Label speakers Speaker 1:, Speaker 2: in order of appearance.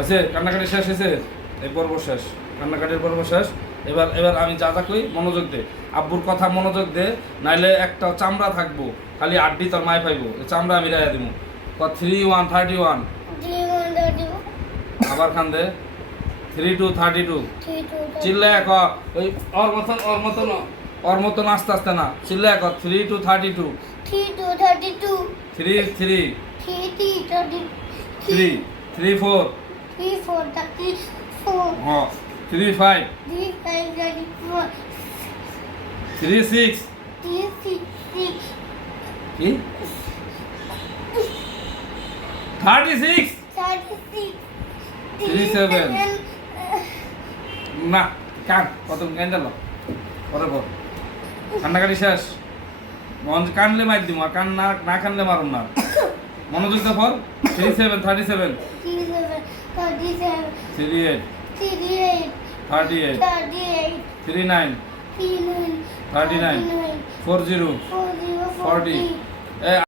Speaker 1: হয়েছে কান্নাকাটি শেষ হয়েছে এই পর্ব শেষ কান্নাকাটির পর্ব শেষ। এবার এবার আমি যা যা কই মনোযোগ দে। আব্বুর কথা মনোযোগ দে নাইলে একটা চামড়া থাকব খালি আড্ডি তোর মায় পাইবো এই চামড়া আমি রাইয়া দিব থ্রি ওয়ান থার্টি ওয়ান আবার খান দে। থ্রি টু থার্টি টু চিল্লায় এক ওই ওর মতন ওর মতন ওর মতন আস্তে আস্তে না। চিল্লায় এক three two thirty two three three three three four হ্যাঁ থ্রি ফাইভ থ্রি সিক্স কি থার্টি সিক্স Three seven. না কান কত কান দিল পরে পর কান্নাকাটি শেষ মন কানলে মার দিব আর কান না না কানলে মারুম না মনোযোগ দে for three seven thirty seven three eight thirty eight three nine thirty nine four zero forty A